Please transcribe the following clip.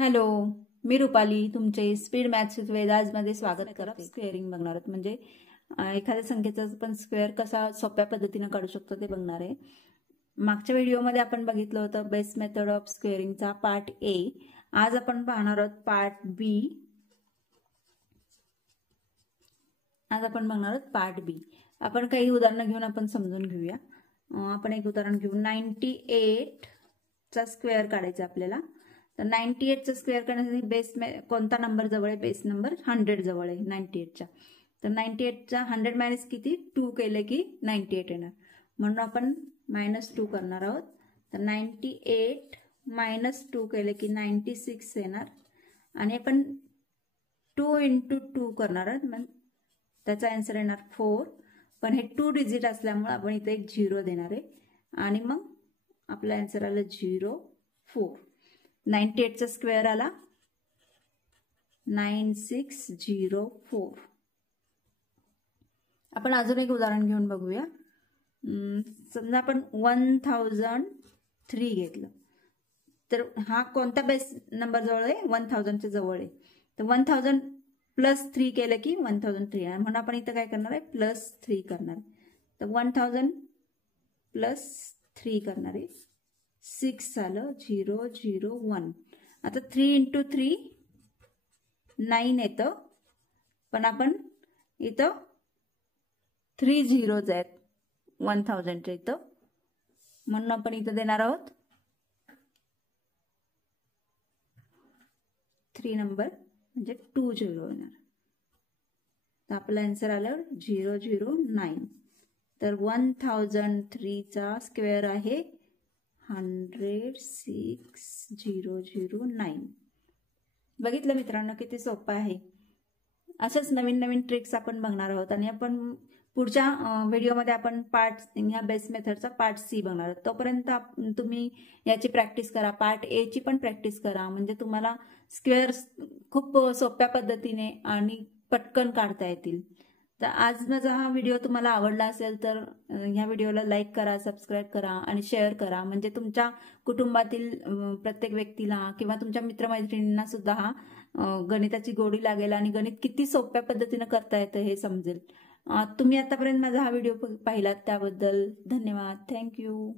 Hello, मी रुपाली तुमचे speed maths with वेदाजमध्ये स्वागत करते. स्क्वेअरिंग बघणार आहोत, म्हणजे एखाद्या संख्येचा पण स्क्वेअर कसा सोप्या पद्धतीने काढू शकतो ते बघणार आहे. मागच्या व्हिडिओमध्ये आपण बघितलं होतं बेस्ट मेथड ऑफ स्क्वेअरिंगचा पार्ट ए. आज आपण पाहणार आहोत पार्ट बी. आज आपण बघणार आहोत पार्ट बी. आपण काही उदाहरणं घेऊन आपण समजून घेऊया. आपण एक उदाहरण घेऊ. 98 चा स्क्वेअर काढायचा आपल्याला. तर 98 चा स्क्वेअर करण्यासाठी बेस कोणता नंबर जवळ आहे? बेस नंबर 100 जवळ आहे 98 च्या. तर 98 चा 100 मायनस किती? 2 केले की 98 येणार, म्हणून आपण -2 करणार आहोत. तर 98 मायनस 2 केले की 96 येणार, आणि आपण 2 × 2 करणार आहोत, म्हणजे त्याचा आन्सर येणार 4. पण हे 2 डिजिट असल्यामुळे आपण इथे एक 0 देणार आहे, आणि मग आपला आन्सर आला 0 4. 98 चा स्क्वेअर आला 9604. आपण अजून एक उदाहरण घेऊन बघूया. समजा आपण 1003 घेतलं, तर हा कोणता बेस नंबर जवळ आहे? 1000 च्या जवळ आहे. तर 1000 प्लस 3 केलं की 1003 आहे, म्हणून आपण इथं काय करणार आहे? +3 करणार आहे. तर 1000 प्लस 3 करणार आहे. 6 आलं, 0 0 1. आता 3 × 3 9 येतं, पण आपण इथं 3 झिरोज आहेत 1000 च्या इथं, म्हणून आपण इथं देणार आहोत 3 नंबर, म्हणजे 2 0 येणार. तर आपला आन्सर आलं 0 0 9. तर 1003 चा स्क्वेअर आहे 106,009. बघितलं मित्रांनो, किती सोपं आहे. अशाच नवीन नवीन ट्रिक्स आपण बघणार आहोत, आणि आपण पुढच्या व्हिडिओमध्ये आपण ह्या बेस मेथडचा पार्ट सी बघणार आहोत. तोपर्यंत तुम्ही याची प्रॅक्टिस करा, पार्ट ए ची पण प्रॅक्टिस करा, म्हणजे तुम्हाला स्क्वेअर खूप सोप्या पद्धतीने आणि पटकन काढता येतील. तर आज माझा हा व्हिडिओ तुम्हाला आवडला असेल तर ह्या व्हिडिओला लाईक करा, सबस्क्राईब करा आणि शेअर करा, म्हणजे तुमच्या कुटुंबातील प्रत्येक व्यक्तीला किंवा तुमच्या मित्रमैत्रिणींना सुद्धा हा गणिताची गोडी लागेल, आणि गणित किती सोप्या पद्धतीने करता येतं हे समजेल. तुम्ही आतापर्यंत माझा हा व्हिडिओ पाहिलात त्याबद्दल धन्यवाद. थँक्यू.